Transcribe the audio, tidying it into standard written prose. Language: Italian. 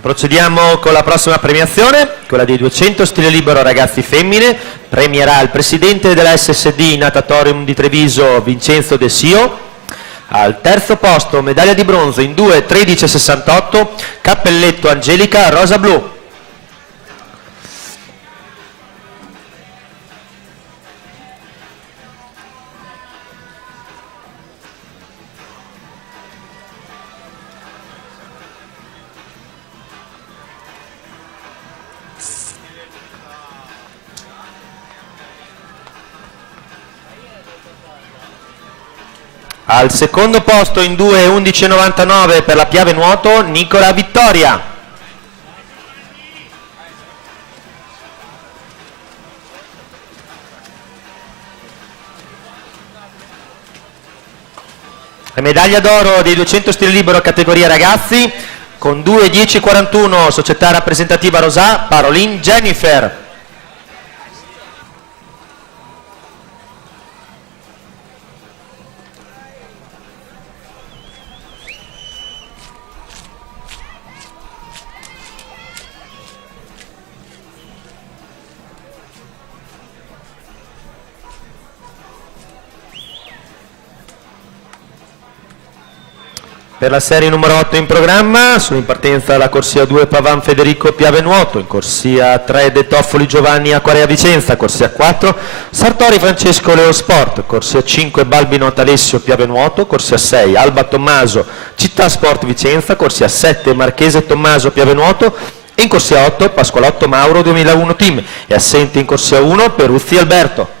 Procediamo con la prossima premiazione, quella dei 200 stile libero ragazzi femmine. Premierà il presidente della SSD Natatorium di Treviso, Vincenzo De Sio. Al terzo posto, medaglia di bronzo in 2:13:68, cappelletto Angelica Rosa Blu. Al secondo posto in 2:11:99 per la Piave Nuoto, Nicola Vittoria. La medaglia d'oro dei 200 stile libero categoria ragazzi con 2:10:41 società rappresentativa Rosà, Parolin Jennifer. Per la serie numero 8 in programma, sono in partenza la corsia 2 Pavan Federico Piave Nuoto, in corsia 3 De Toffoli Giovanni Acquarea Vicenza, corsia 4 Sartori Francesco Leo Sport, corsia 5 Balbino Alessio Piave Nuoto, corsia 6 Alba Tommaso Città Sport Vicenza, corsia 7 Marchese Tommaso Piave Nuoto e in corsia 8 Pasqualotto Mauro 2001 Team. È assente in corsia 1 Peruzzi Alberto.